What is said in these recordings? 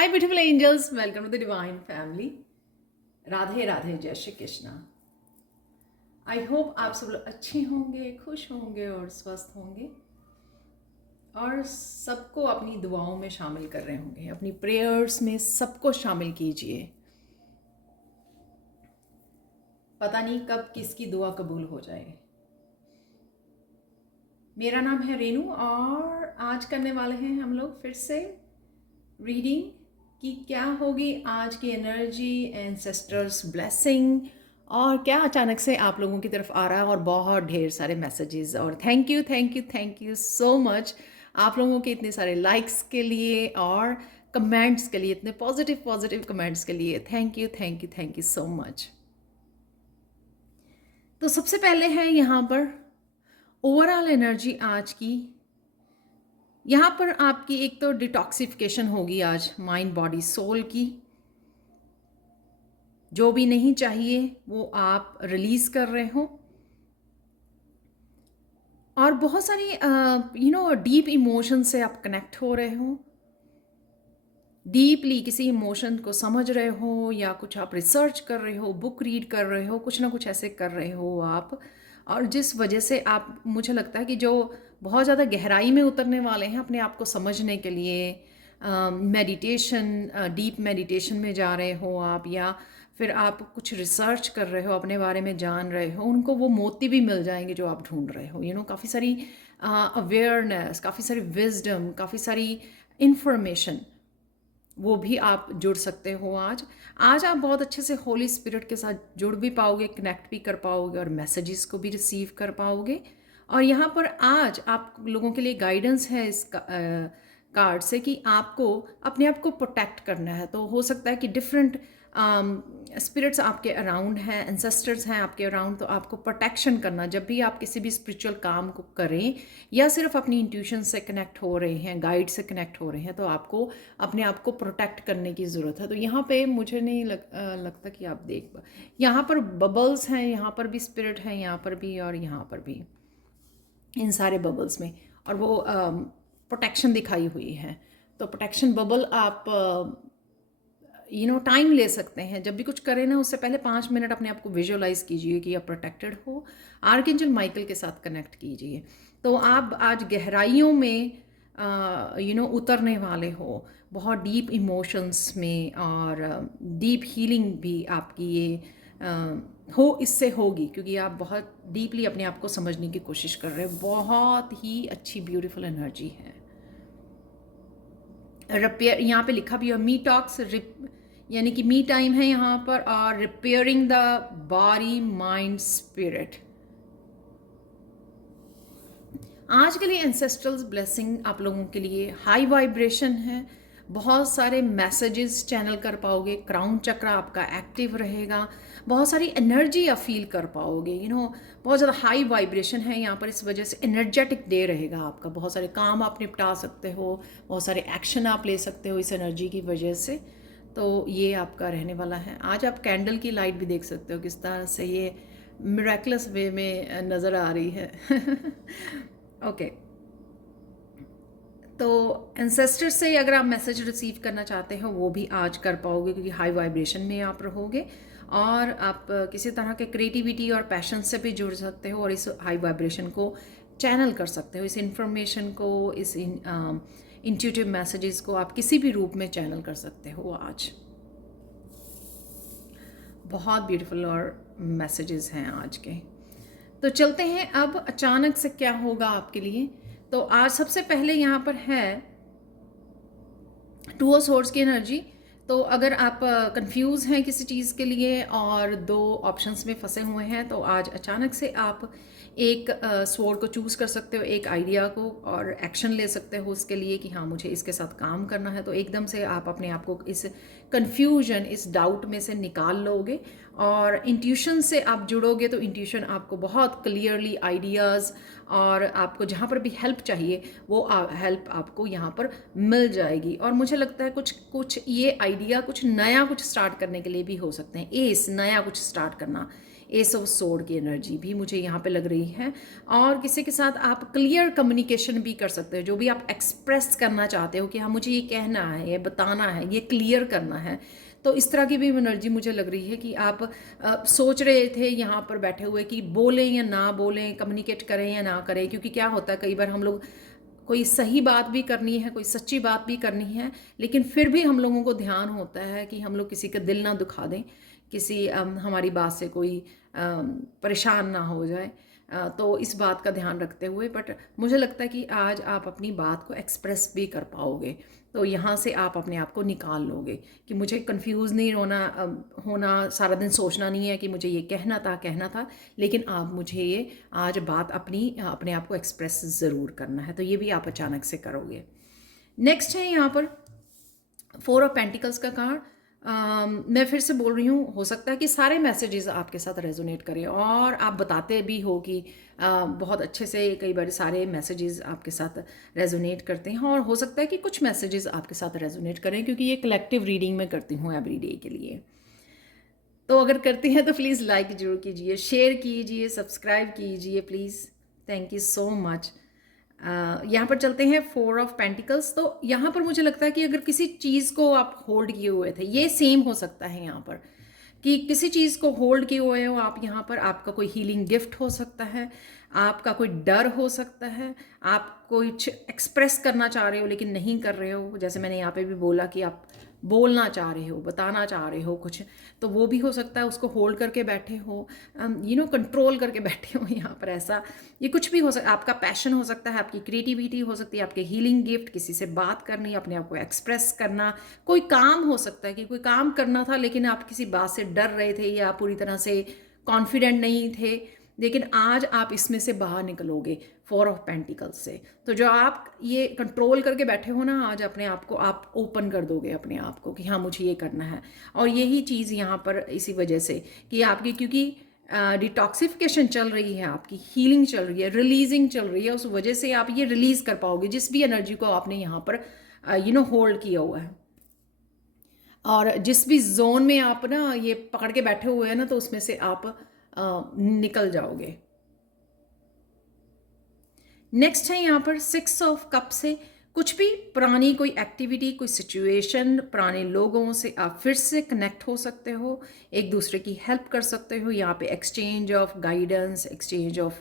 Hi, beautiful angels. Welcome to the Divine Family. Radhe Radhe, जय Shri Krishna. I hope आप सब लोग अच्छे होंगे, खुश होंगे और स्वस्थ होंगे और सबको अपनी दुआओं में शामिल कर रहे होंगे। अपनी प्रेयर्स में सबको शामिल कीजिए। पता नहीं कब किसकी दुआ कबूल हो जाए। मेरा नाम है रेनू और आज करने वाले हैं हम लोग फिर से रीडिंग कि क्या होगी आज की एनर्जी, एंसेस्टर्स ब्लेसिंग और क्या अचानक से आप लोगों की तरफ आ रहा है। और बहुत ढेर सारे मैसेजेस और थैंक यू सो मच आप लोगों के इतने सारे लाइक्स के लिए और कमेंट्स के लिए, इतने पॉजिटिव कमेंट्स के लिए। Thank you so much. तो सबसे पहले है यहाँ पर ओवरऑल एनर्जी आज की। यहाँ पर आपकी एक तो डिटॉक्सिफिकेशन होगी आज माइंड बॉडी सोल की। जो भी नहीं चाहिए वो आप रिलीज कर रहे हो और बहुत सारी डीप इमोशन से आप कनेक्ट हो रहे हो, डीपली किसी इमोशन को समझ रहे हो या कुछ आप रिसर्च कर रहे हो, बुक रीड कर रहे हो, कुछ ना कुछ ऐसे कर रहे हो आप। और जिस वजह से आप, मुझे लगता है कि जो बहुत ज़्यादा गहराई में उतरने वाले हैं अपने आप को समझने के लिए, मेडिटेशन, डीप मेडिटेशन में जा रहे हो आप, या फिर आप कुछ रिसर्च कर रहे हो, अपने बारे में जान रहे हो, उनको वो मोती भी मिल जाएंगे जो आप ढूंढ रहे हो। काफ़ी सारी अवेयरनेस, काफ़ी सारी विजडम, काफ़ी सारी इंफॉर्मेशन, वो भी आप जुड़ सकते हो आज आप बहुत अच्छे से होली स्पिरिट के साथ जुड़ भी पाओगे, कनेक्ट भी कर पाओगे और मैसेजेस को भी रिसीव कर पाओगे। और यहाँ पर आज आप लोगों के लिए गाइडेंस है इस कार्ड से कि आपको अपने आप को प्रोटेक्ट करना है। तो हो सकता है कि डिफरेंट स्पिरिट्स आपके अराउंड हैं, एंसेस्टर्स हैं आपके अराउंड, तो आपको प्रोटेक्शन करना, जब भी आप किसी भी स्पिरिचुअल काम को करें या सिर्फ अपनी इंट्यूशन से कनेक्ट हो रहे हैं, गाइड से कनेक्ट हो रहे हैं, तो आपको अपने आप को प्रोटेक्ट करने की ज़रूरत है। तो यहाँ पे मुझे नहीं लगता कि आप यहाँ पर बबल्स हैं, यहाँ पर भी स्पिरिट हैं, यहाँ पर भी और यहाँ पर भी, इन सारे बबल्स में, और वो प्रोटेक्शन दिखाई हुई है। तो प्रोटेक्शन बबल आप टाइम ले सकते हैं। जब भी कुछ करें ना, उससे पहले 5 मिनट अपने आप को विजुअलाइज कीजिए कि आप प्रोटेक्टेड हो। आर्कएंजल माइकल के साथ कनेक्ट कीजिए। तो आप आज गहराइयों में उतरने वाले हो, बहुत डीप इमोशंस में, और डीप हीलिंग भी आपकी ये इससे होगी, क्योंकि आप बहुत डीपली अपने आप को समझने की कोशिश कर रहे हो। बहुत ही अच्छी ब्यूटीफुल एनर्जी है। रिपेयर यहाँ पे लिखा भी है, मी टॉक्स, यानी कि मी टाइम है यहाँ पर, और repairing the body mind spirit. आज के लिए एंसेस्ट्रल ब्लेसिंग आप लोगों के लिए हाई वाइब्रेशन है। बहुत सारे मैसेजेस चैनल कर पाओगे, क्राउन चक्र आपका एक्टिव रहेगा, बहुत सारी एनर्जी आप फील कर पाओगे। बहुत ज़्यादा हाई वाइब्रेशन है यहाँ पर, इस वजह से एनर्जेटिक डे रहेगा आपका। बहुत सारे काम आप निपटा सकते हो, बहुत सारे एक्शन आप ले सकते हो इस एनर्जी की वजह से। तो ये आपका रहने वाला है। आज आप कैंडल की लाइट भी देख सकते हो, किस तरह से ये मिरेक्युलस वे में नज़र आ रही है। ओके, तो एंसेस्टर से अगर आप मैसेज रिसीव करना चाहते हो वो भी आज कर पाओगे, क्योंकि हाई वाइब्रेशन में आप रहोगे और आप किसी तरह के क्रिएटिविटी और पैशन से भी जुड़ सकते हो और इस हाई वाइब्रेशन को चैनल कर सकते हो। इस इंफॉर्मेशन को, इस इंट्यूटिव मैसेजेस को आप किसी भी रूप में चैनल कर सकते हो आज। बहुत ब्यूटीफुल और मैसेजेस हैं आज के। तो चलते हैं अब अचानक से क्या होगा आपके लिए। तो आज सबसे पहले यहाँ पर है 2 ऑफ सोर्ड्स की एनर्जी। तो अगर आप कंफ्यूज हैं किसी चीज़ के लिए और 2 ऑप्शंस में फंसे हुए हैं, तो आज अचानक से आप एक स्वॉर्ड को चूज़ कर सकते हो, एक आइडिया को, और एक्शन ले सकते हो उसके लिए कि हाँ मुझे इसके साथ काम करना है। तो एकदम से आप अपने आप को इस कन्फ्यूजन, इस डाउट में से निकाल लोगे और इंट्यूशन से आप जुड़ोगे। तो इंट्यूशन आपको बहुत क्लियरली आइडियाज़ और आपको जहाँ पर भी हेल्प चाहिए वो हेल्प आपको यहाँ पर मिल जाएगी। और मुझे लगता है कुछ ये आइडिया कुछ नया कुछ स्टार्ट करने के लिए भी हो सकते हैं। नया कुछ स्टार्ट करना, एस ऑफ सोर्ड की एनर्जी भी मुझे यहाँ पे लग रही है। और किसी के साथ आप क्लियर कम्युनिकेशन भी कर सकते हो, जो भी आप एक्सप्रेस करना चाहते हो कि हाँ मुझे ये कहना है, ये बताना है, ये क्लियर करना है। तो इस तरह की भी एनर्जी मुझे लग रही है कि आप सोच रहे थे यहाँ पर बैठे हुए कि बोलें या ना बोलें, कम्युनिकेट करें या ना करें। क्योंकि क्या होता है कई बार हम लोग कोई सही बात भी करनी है, कोई सच्ची बात भी करनी है, लेकिन फिर भी हम लोगों को ध्यान होता है कि हम लोग किसी का दिल ना दुखा दें, किसी हमारी बात से कोई परेशान ना हो जाए। तो इस बात का ध्यान रखते हुए बट मुझे लगता है कि आज आप अपनी बात को एक्सप्रेस भी कर पाओगे। तो यहाँ से आप अपने आप को निकाल लोगे कि मुझे कंफ्यूज नहीं होना, सारा दिन सोचना नहीं है कि मुझे ये कहना था, लेकिन आप मुझे ये आज बात अपने आप को एक्सप्रेस ज़रूर करना है। तो ये भी आप अचानक से करोगे। नेक्स्ट है यहाँ पर 4 ऑफ पेंटिकल्स का कार्ड। मैं फिर से बोल रही हूँ, हो सकता है कि सारे मैसेजेस आपके साथ रेजोनेट करें और आप बताते भी हो कि बहुत अच्छे से कई बार सारे मैसेजेस आपके साथ रेजोनेट करते हैं, और हो सकता है कि कुछ मैसेजेस आपके साथ रेजोनेट करें, क्योंकि ये कलेक्टिव रीडिंग मैं करती हूँ एवरी डे के लिए। तो अगर करती हैं तो प्लीज़ लाइक ज़रूर कीजिए, शेयर कीजिए, सब्सक्राइब कीजिए please. Thank you so much. यहाँ पर चलते हैं 4 ऑफ पेंटिकल्स। तो यहाँ पर मुझे लगता है कि अगर किसी चीज़ को आप होल्ड किए हुए थे, ये सेम हो सकता है यहाँ पर कि किसी चीज़ को होल्ड किए हुए हो आप यहाँ पर, आपका कोई हीलिंग गिफ्ट हो सकता है, आपका कोई डर हो सकता है, आप कुछ एक्सप्रेस करना चाह रहे हो लेकिन नहीं कर रहे हो। जैसे मैंने यहाँ पे भी बोला कि आप बोलना चाह रहे हो, बताना चाह रहे हो कुछ, तो वो भी हो सकता है। उसको होल्ड करके बैठे हो, कंट्रोल करके बैठे हो यहाँ पर, ऐसा ये कुछ भी हो सकता है। आपका पैशन हो सकता है, आपकी क्रिएटिविटी हो सकती है, आपके हीलिंग गिफ्ट, किसी से बात करनी, अपने आप को एक्सप्रेस करना, कोई काम हो सकता है कि कोई काम करना था लेकिन आप किसी बात से डर रहे थे या पूरी तरह से कॉन्फिडेंट नहीं थे, लेकिन आज आप इसमें से बाहर निकलोगे 4 ऑफ पेंटिकल्स से। तो जो आप ये कंट्रोल करके बैठे हो ना, आज अपने आप को आप ओपन कर दोगे अपने आप को कि हाँ मुझे ये करना है। और यही चीज़ यहाँ पर इसी वजह से कि आपकी, क्योंकि डिटॉक्सिफिकेशन चल रही है, आपकी हीलिंग चल रही है, रिलीजिंग चल रही है, उस वजह से आप ये रिलीज़ कर पाओगे जिस भी एनर्जी को आपने यहाँ पर होल्ड किया हुआ है। और जिस भी जोन में आप ना ये पकड़ के बैठे हुए हैं ना, तो उसमें से आप निकल जाओगे। नेक्स्ट है यहाँ पर 6 ऑफ कप से कुछ भी पुरानी कोई एक्टिविटी, कोई सिचुएशन, पुराने लोगों से आप फिर से कनेक्ट हो सकते हो, एक दूसरे की हेल्प कर सकते हो। यहाँ पे exchange of guidance, exchange of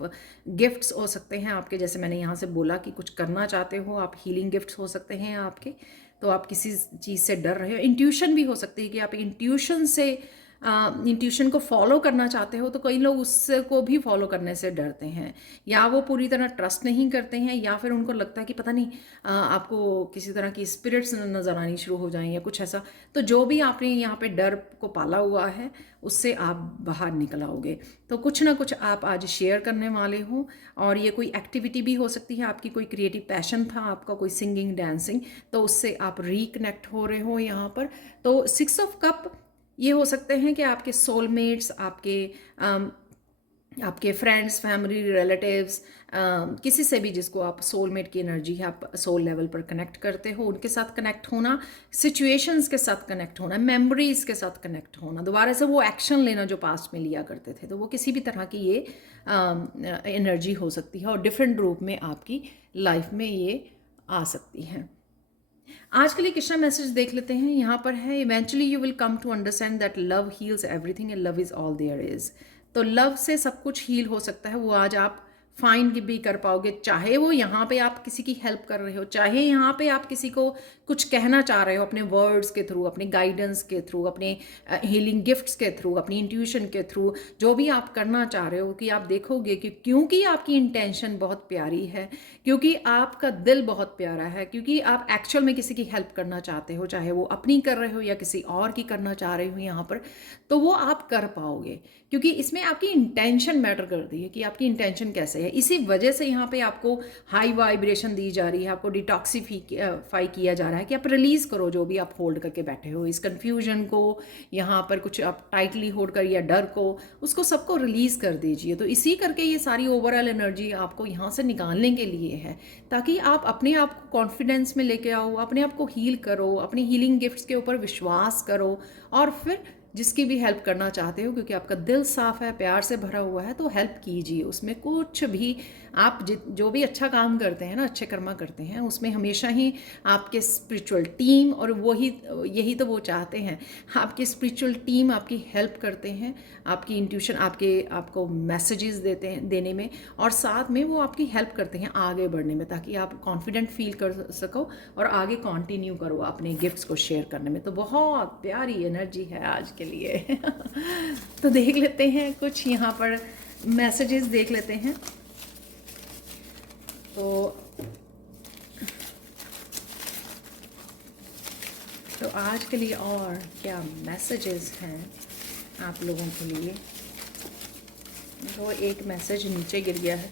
gifts हो सकते हैं आपके। जैसे मैंने यहाँ से बोला कि कुछ करना चाहते हो आप, हीलिंग गिफ्ट्स हो सकते हैं आपके। तो आप किसी चीज़ से डर रहे हो, इंट्यूशन भी हो सकती है कि आप इंट्यूशन को फॉलो करना चाहते हो, तो कई लोग उसको भी फॉलो करने से डरते हैं, या वो पूरी तरह ट्रस्ट नहीं करते हैं, या फिर उनको लगता है कि पता नहीं आपको किसी तरह की स्पिरिट्स नज़र आनी शुरू हो जाएं या कुछ ऐसा। तो जो भी आपने यहाँ पे डर को पाला हुआ है उससे आप बाहर निकल आओगे। तो कुछ ना कुछ आप आज शेयर करने वाले हो, और ये कोई एक्टिविटी भी हो सकती है आपकी, कोई क्रिएटिव पैशन था आपका, कोई सिंगिंग, डांसिंग, तो उससे आप रिकनेक्ट हो रहे हो यहाँ पर। तो 6 ऑफ कप ये हो सकते हैं कि आपके सोलमेट्स, आपके फ्रेंड्स, फैमिली, रिलेटिव्स, किसी से भी जिसको आप सोलमेट की एनर्जी है, आप सोल लेवल पर कनेक्ट करते हो, उनके साथ कनेक्ट होना, सिचुएशंस के साथ कनेक्ट होना, मेमोरीज के साथ कनेक्ट होना, दोबारा से वो एक्शन लेना जो पास्ट में लिया करते थे। तो वो किसी भी तरह की ये एनर्जी हो सकती है, और डिफरेंट रूप में आपकी लाइफ में ये आ सकती है। आज के लिए कृष्णा मैसेज देख लेते हैं। यहाँ पर है, eventually you will come to understand that love heals everything and love is all there is. तो लव से सब कुछ हील हो सकता है, वो आज आप फाइंड भी कर पाओगे। चाहे वो यहाँ पे आप किसी की हेल्प कर रहे हो, चाहे यहाँ पे आप किसी को कुछ कहना चाह रहे हो अपने वर्ड्स के थ्रू, अपने गाइडेंस के थ्रू, अपने हीलिंग गिफ्ट्स के थ्रू, अपनी इंट्यूशन के थ्रू, जो भी आप करना चाह रहे हो, कि आप देखोगे कि क्योंकि आपकी इंटेंशन बहुत प्यारी है, क्योंकि आपका दिल बहुत प्यारा है, क्योंकि आप एक्चुअल में किसी की हेल्प करना चाहते हो, चाहे वो अपनी कर रहे हो या किसी और की करना चाह रहे हो यहाँ पर, तो वो आप कर पाओगे, क्योंकि इसमें आपकी इंटेंशन मैटर करती है कि आपकी इंटेंशन कैसे है। इसी वजह से यहाँ पे आपको हाई वाइब्रेशन दी जा रही है, आपको डिटॉक्सीफाई किया जा रहा है कि आप रिलीज़ करो जो भी आप होल्ड करके बैठे हो, इस कन्फ्यूजन को, यहाँ पर कुछ आप टाइटली होल्ड कर, या डर को, उसको सबको रिलीज़ कर दीजिए। तो इसी करके ये सारी ओवरऑल एनर्जी आपको यहाँ से निकालने के लिए है, ताकि आप अपने आप को कॉन्फिडेंस में लेके आओ, अपने आप को हील करो, अपनी हीलिंग गिफ्ट्स के ऊपर विश्वास करो, और फिर जिसकी भी हेल्प करना चाहते हो, क्योंकि आपका दिल साफ़ है, प्यार से भरा हुआ है, तो हेल्प कीजिए उसमें। कुछ भी आप जो भी अच्छा काम करते हैं ना, अच्छे कर्मा करते हैं, उसमें हमेशा ही आपके स्पिरिचुअल टीम, और वही यही तो वो चाहते हैं, आपकी स्पिरिचुअल टीम आपकी हेल्प करते हैं, आपकी इंट्यूशन आपको मैसेजेस देते हैं देने में, और साथ में वो आपकी हेल्प करते हैं आगे बढ़ने में, ताकि आप कॉन्फिडेंट फील कर सको और आगे कंटिन्यू करो अपने गिफ्ट्स को शेयर करने में। तो बहुत प्यारी एनर्जी है आज के लिए। तो देख लेते हैं कुछ यहाँ पर मैसेजेस देख लेते हैं। तो आज के लिए और क्या मैसेजेस हैं आप लोगों के लिए। तो एक मैसेज नीचे गिर गया है,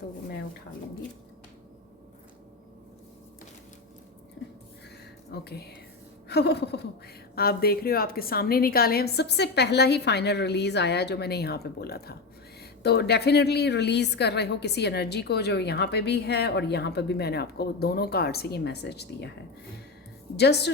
तो मैं उठा लूँगी। ओके। आप देख रहे हो, आपके सामने निकाले हैं। सबसे पहला ही फाइनल रिलीज़ आया जो मैंने यहाँ पे बोला था। तो डेफिनेटली रिलीज़ कर रहे हो किसी एनर्जी को जो यहाँ पे भी है और यहाँ पे भी। मैंने आपको दोनों कार्ड से ये मैसेज दिया है। जस्ट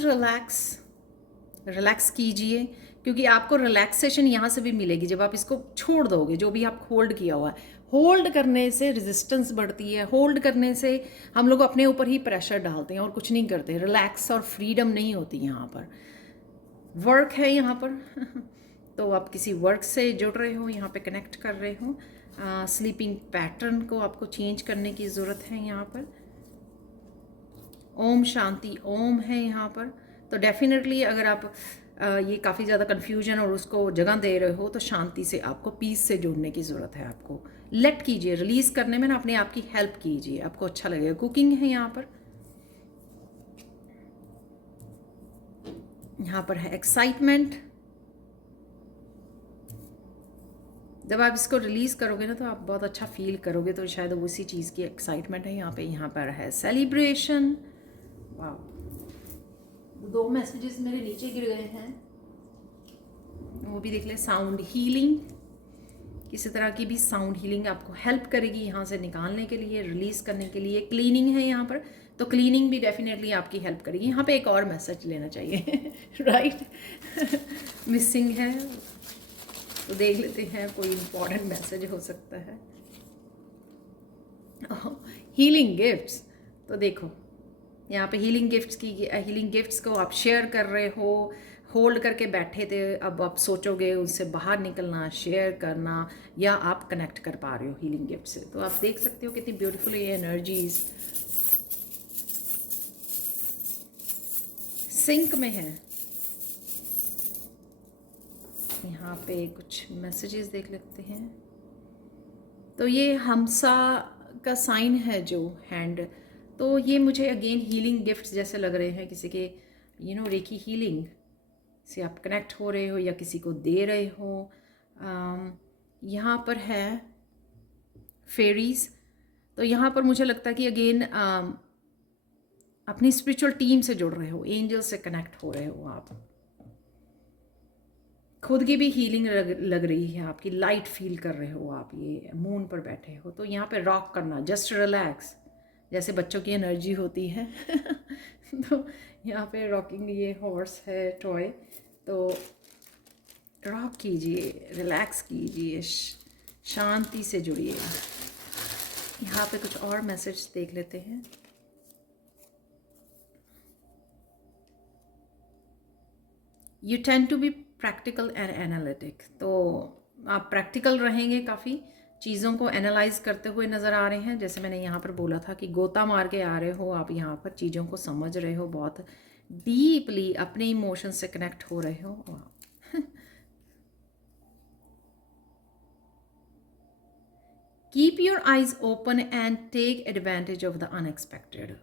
रिलैक्स कीजिए, क्योंकि आपको रिलैक्सेशन यहाँ से भी मिलेगी जब आप इसको छोड़ दोगे। जो भी आप होल्ड किया हुआ है, होल्ड करने से रेजिस्टेंस बढ़ती है, होल्ड करने से हम लोग अपने ऊपर ही प्रेशर डालते हैं और कुछ नहीं करते। रिलैक्स और फ्रीडम नहीं होती यहाँ पर। वर्क है यहाँ पर। तो आप किसी वर्क से जुड़ रहे हो, यहाँ पे कनेक्ट कर रहे हो। स्लीपिंग पैटर्न को आपको चेंज करने की ज़रूरत है यहाँ पर। ओम शांति ओम है यहाँ पर। तो डेफिनेटली अगर आप ये काफ़ी ज़्यादा कन्फ्यूजन और उसको जगह दे रहे हो, तो शांति से आपको पीस से जुड़ने की ज़रूरत है। आपको लेट कीजिए, रिलीज़ करने में ना अपने आप की हेल्प कीजिए, आपको अच्छा लगेगा। कुकिंग है यहाँ पर। यहाँ पर है एक्साइटमेंट। जब आप इसको रिलीज़ करोगे ना, तो आप बहुत अच्छा फील करोगे। तो शायद उसी चीज़ की एक्साइटमेंट है यहाँ पे। यहाँ पर है सेलिब्रेशन। वाह, 2 मैसेजेस मेरे नीचे गिर गए हैं, वो भी देख ले। साउंड हीलिंग, किसी तरह की भी साउंड हीलिंग आपको हेल्प करेगी यहाँ से निकालने के लिए, रिलीज़ करने के लिए। क्लीनिंग है यहाँ पर, तो क्लीनिंग भी डेफिनेटली आपकी हेल्प करेगी। यहाँ पे एक और मैसेज लेना चाहिए। राइट। मिसिंग है, तो देख लेते हैं, कोई इम्पॉर्टेंट मैसेज हो सकता है। हीलिंग गिफ्ट्स, तो देखो यहाँ पे हीलिंग गिफ्ट्स को आप शेयर कर रहे हो। होल्ड करके बैठे थे, अब आप सोचोगे उनसे बाहर निकलना, शेयर करना, या आप कनेक्ट कर पा रहे हो हीलिंग गिफ्ट से। तो आप देख सकते हो कितनी ब्यूटीफुल ये एनर्जीज सिंक में है। यहाँ पे कुछ मैसेजेस देख लेते हैं। तो ये हमसा का साइन है जो हैंड, तो ये मुझे अगेन हीलिंग गिफ्ट्स जैसे लग रहे हैं। किसी के रेकी हीलिंग से आप कनेक्ट हो रहे हो या किसी को दे रहे हो। यहाँ पर है फेरीज। तो यहाँ पर मुझे लगता है कि अगेन अपनी स्पिरिचुअल टीम से जुड़ रहे हो, एंजल से कनेक्ट हो रहे हो आप। खुद की भी हीलिंग लग रही है आपकी, लाइट फील कर रहे हो आप, ये मून पर बैठे हो। तो यहाँ पे रॉक करना, जस्ट रिलैक्स, जैसे बच्चों की एनर्जी होती है। तो यहाँ पे रॉकिंग, ये हॉर्स है टॉय, तो रॉक कीजिए, रिलैक्स कीजिए, शांति से जुड़िए। यहाँ पे कुछ और मैसेज देख लेते हैं। You tend to be practical and analytic, तो आप प्रैक्टिकल रहेंगे, काफ़ी चीज़ों को एनालाइज करते हुए नज़र आ रहे हैं। जैसे मैंने यहाँ पर बोला था कि गोता मार के आ रहे हो आप, यहाँ पर चीज़ों को समझ रहे हो, बहुत डीपली अपने इमोशन से कनेक्ट हो रहे हो। Keep your eyes open and take advantage of the unexpected.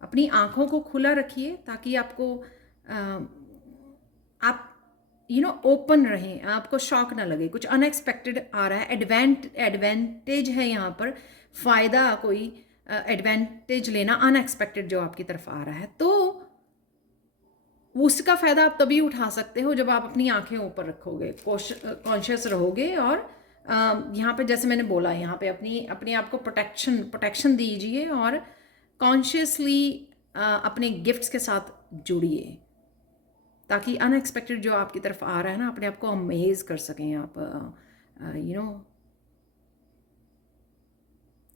अपनी आँखों को खुला रखिए ताकि आपको आप ओपन रहें, आपको शॉक ना लगे। कुछ अनएक्सपेक्टेड आ रहा है, एडवांटेज है यहाँ पर, फ़ायदा, कोई एडवांटेज लेना, अनएक्सपेक्टेड जो आपकी तरफ आ रहा है, तो उसका फ़ायदा आप तभी उठा सकते हो जब आप अपनी आंखें ऊपर रखोगे, कॉन्शियस रहोगे। और यहाँ पे जैसे मैंने बोला, यहाँ पे अपने आप को प्रोटेक्शन दीजिए और कॉन्शियसली अपने गिफ्ट्स के साथ जुड़िए। ताकि अनएक्सपेक्टेड जो आपकी तरफ आ रहा है ना, अपने आप को अमेज़ कर सकें आप। You know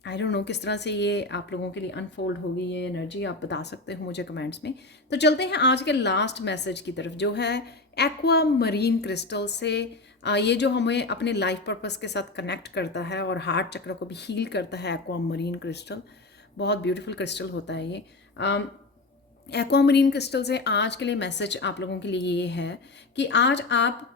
I don't know किस तरह से ये आप लोगों के लिए अनफोल्ड होगी ये एनर्जी, आप बता सकते हो मुझे कमेंट्स में। तो चलते हैं आज के लास्ट मैसेज की तरफ, जो है एक्वा मरीन क्रिस्टल से। ये जो हमें अपने लाइफ पर्पस के साथ कनेक्ट करता है और हार्ट चक्र को भी हील करता है, एक्वा मरीन क्रिस्टल बहुत ब्यूटीफुल क्रिस्टल होता है ये। एक्वा मरीन क्रिस्टल से आज के लिए मैसेज आप लोगों के लिए ये है कि आज आप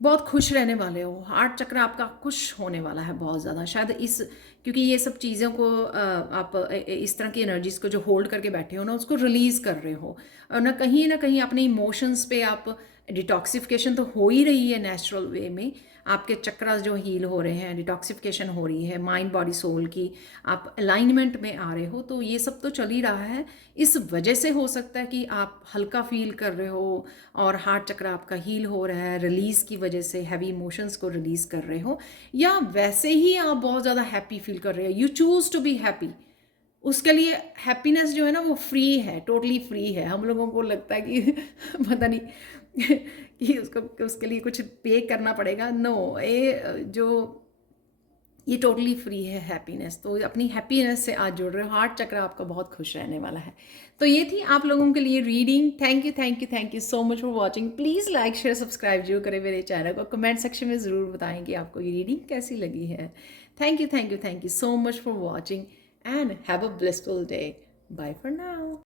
बहुत खुश रहने वाले हो, हार्ट चक्र आपका खुश होने वाला है बहुत ज़्यादा, शायद इस, क्योंकि ये सब चीज़ों को आप इस तरह की एनर्जीज़ को जो होल्ड करके बैठे हो ना, उसको रिलीज़ कर रहे हो। और ना कहीं अपने इमोशंस पे आप, डिटॉक्सिफिकेशन तो हो ही रही है नेचुरल वे में, आपके चक्रास जो हील हो रहे हैं, डिटॉक्सिफिकेशन हो रही है माइंड बॉडी सोल की, आप अलाइनमेंट में आ रहे हो, तो ये सब तो चल ही रहा है। इस वजह से हो सकता है कि आप हल्का फील कर रहे हो और हार्ट चक्र आपका हील हो रहा है, रिलीज़ की वजह से हैवी इमोशंस को रिलीज़ कर रहे हो, या वैसे ही आप बहुत ज़्यादा हैप्पी फील कर रहे हो, you choose to be happy. उसके लिए हैप्पीनेस जो है ना वो फ्री है, टोटली फ्री है। हम लोगों को लगता है कि पता नहीं कि उसको, उसके लिए कुछ पे करना पड़ेगा। नो, ये टोटली फ्री है हैप्पीनेस। तो अपनी हैप्पीनेस से आज जुड़ रहे हो, हार्ट चक्र आपका बहुत खुश रहने वाला है। तो ये थी आप लोगों के लिए reading. Thank you so much for watching. Please like share subscribe जरूर करें मेरे चैनल को। कमेंट सेक्शन में ज़रूर बताएं कि आपको ये रीडिंग कैसी लगी है। Thank you so much for watching and have a blissful day. Bye for now.